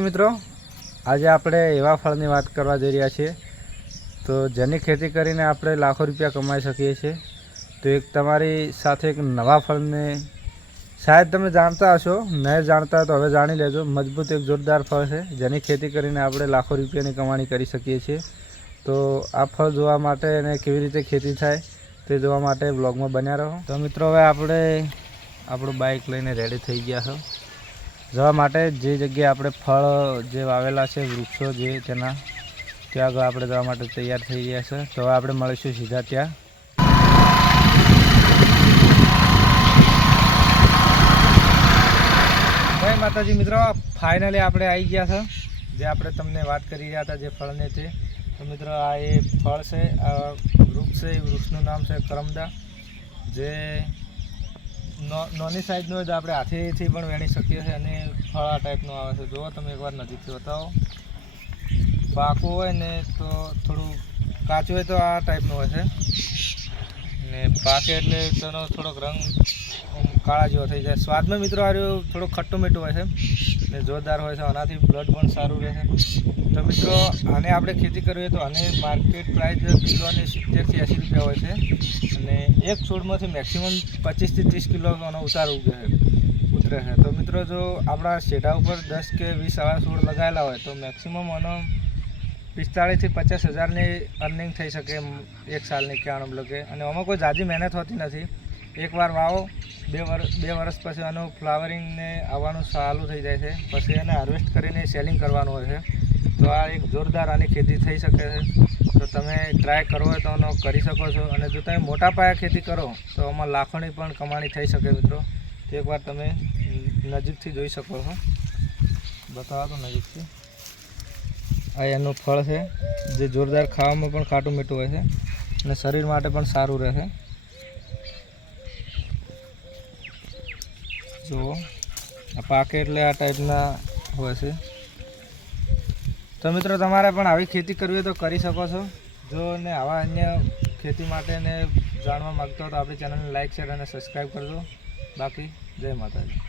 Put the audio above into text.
મિત્રો આજે આપણે એવા ફળની વાત કરવા જઈ રહ્યા છીએ તો જેની ખેતી કરીને આપણે લાખો રૂપિયા કમાઈ શકીએ છીએ। તો એક તમારી સાથે એક નવા ફળને શાયદ તમે જાણતા હશો, નહીં જાણતા તો હવે જાણી લેજો। મજબૂત એક જોરદાર ફળ છે જેની ખેતી કરીને આપણે લાખો રૂપિયાની કમાણી કરી શકીએ છીએ। તો આ ફળ જોવા માટે અને કેવી રીતે ખેતી થાય તે જોવા માટે બ્લોગમાં બન્યા રહો। તો મિત્રો હવે આપણે આપણું બાઇક લઈને રેડી થઈ ગયા છો જવા માટે। જે જગ્યાએ આપણે ફળ જે વાવેલા છે, વૃક્ષો જે તેના ત્યાં આગળ આપણે જવા માટે તૈયાર થઈ ગયા છે। તો હવે આપણે મળીશું સીધા ત્યાં। જય માતાજી મિત્રો, ફાઇનલી આપણે આવી ગયા છે જે આપણે તમને વાત કરી રહ્યા હતા જે ફળને છે। તો મિત્રો આ એ ફળ છે, આ વૃક્ષ છે, એ વૃક્ષનું નામ છે કરમદા। જે નાની સાઈઝનું હોય તો આપણે હાથેથી પણ વેણી શકીએ છીએ અને ફળ આ ટાઈપનું આવે છે। જુઓ તમે એકવાર નજીકથી બતાવો। પાકું હોય ને તો થોડું કાચું હોય તો આ ટાઈપનું હોય છે ને પાકે એટલે તેનો થોડોક રંગ કાળા જેવો થઈ જાય। સ્વાદમાં મિત્રો આ થોડું ખટ્ટું મીઠું હોય છે ને જોરદાર હોય છે। આનાથી બ્લડ પણ સારું રહે છે। તો મિત્રો આને આપણે ખેતી કરવી તો આને માર્કેટ પ્રાઇસ કિલોની 70 થી 80 રૂપિયા હોય છે અને એક છોડમાંથી મેક્સિમમ 25 થી 30 કિલો આનો ઉતાર ઉતરે છે। તો મિત્રો જો આપણા શેઢા ઉપર 10 કે 20 આવા છોડ લગાવેલા હોય તો મેક્સિમમ આનો 45 થી 50 હજારની અર્નિંગ થઈ શકે એક સાલની ક્યાં મતલબ કે। અને આમાં કોઈ ઝાઝી મહેનત હોતી નથી। એકવાર વાવો, બે વર્ષ પછી આનું ફ્લાવરિંગ ને આવવાનું ચાલુ થઈ જાય છે। પછી એને હાર્વેસ્ટ કરીને સેલિંગ કરવાનું હોય છે। તો આ એક જોરદાર આની ખેતી થઈ શકે છે। તો તમે ટ્રાય કરવો હોય તો આનો કરી શકો છો। અને જો તમે મોટા પાયે ખેતી કરો તો આમાં લાખોની પણ કમાણી થઈ શકે મિત્રો। તો એકવાર તમે નજીકથી જોઈ શકો છો। બતાવો તો નજીકથી। આ એનું ફળ છે જે જોરદાર, ખાવામાં પણ ખાટું મીઠું હોય છે અને શરીર માટે પણ સારું રહે છે। જુઓ આ પાકે એટલે આ ટાઈપના હોય છે। તો મિત્રો તમારે પણ આવી ખેતી કરવી હોય તો કરી શકો છો। જો ને આવા અન્ય ખેતી માટે ને જાણવા માગતો હો તો આપણી ચેનલને લાઇક, શેર અને સબસ્ક્રાઈબ કરજો। બાકી જય માતાજી।